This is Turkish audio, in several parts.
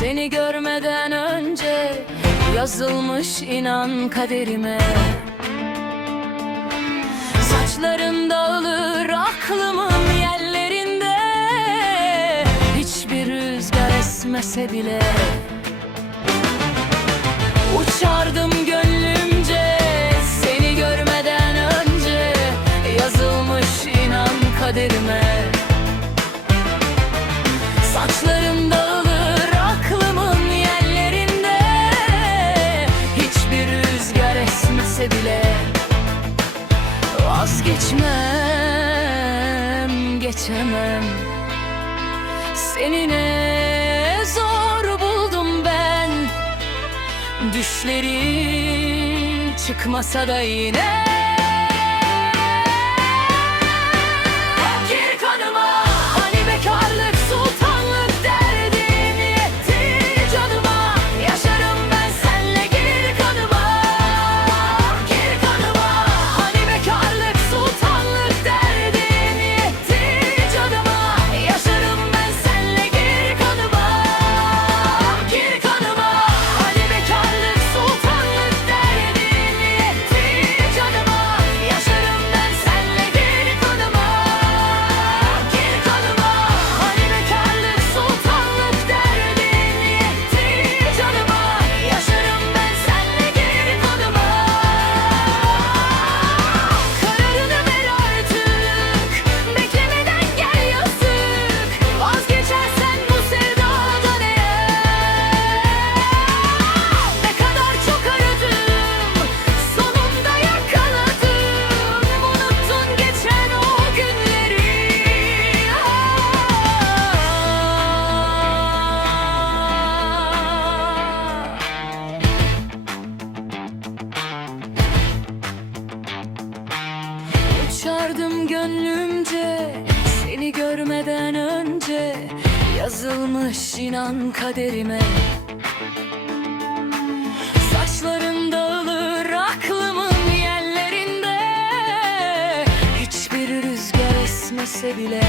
Seni görmeden önce. Yazılmış inan kaderime. Saçların dağılır aklımın yerlerinde. Hiçbir rüzgar esmese bile. Uçardım gönlümce seni görmeden önce. Yazılmış inan kaderime Vazgeçmem, geçemem. Seni ne zor buldum ben. Düşlerin çıkmasa da yine Gönlümce seni görmeden önce Yazılmış inan kaderime. Saçlarım dağılır aklımın yerlerinde Hiçbir rüzgar esmese bile.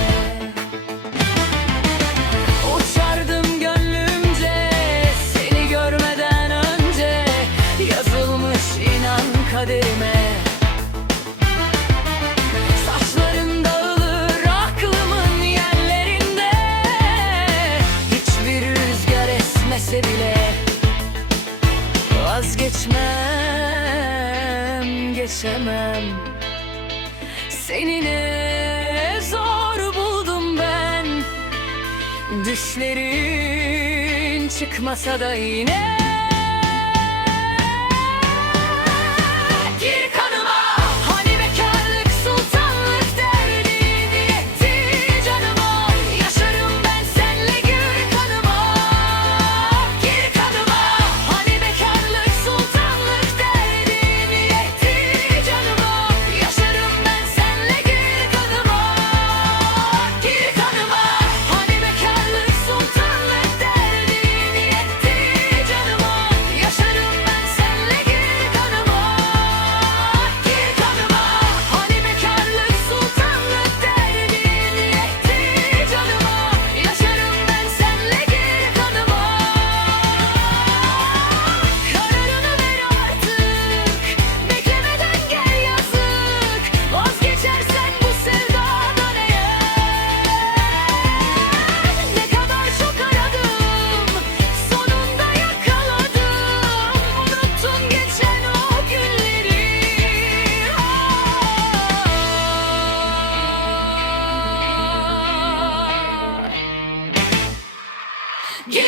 Uçardım gönlümce seni görmeden önce Yazılmış inan kaderime Vazgeçmem, geçemem. Seni ne zor buldum ben. Düşlerin çıkmasa da yine Give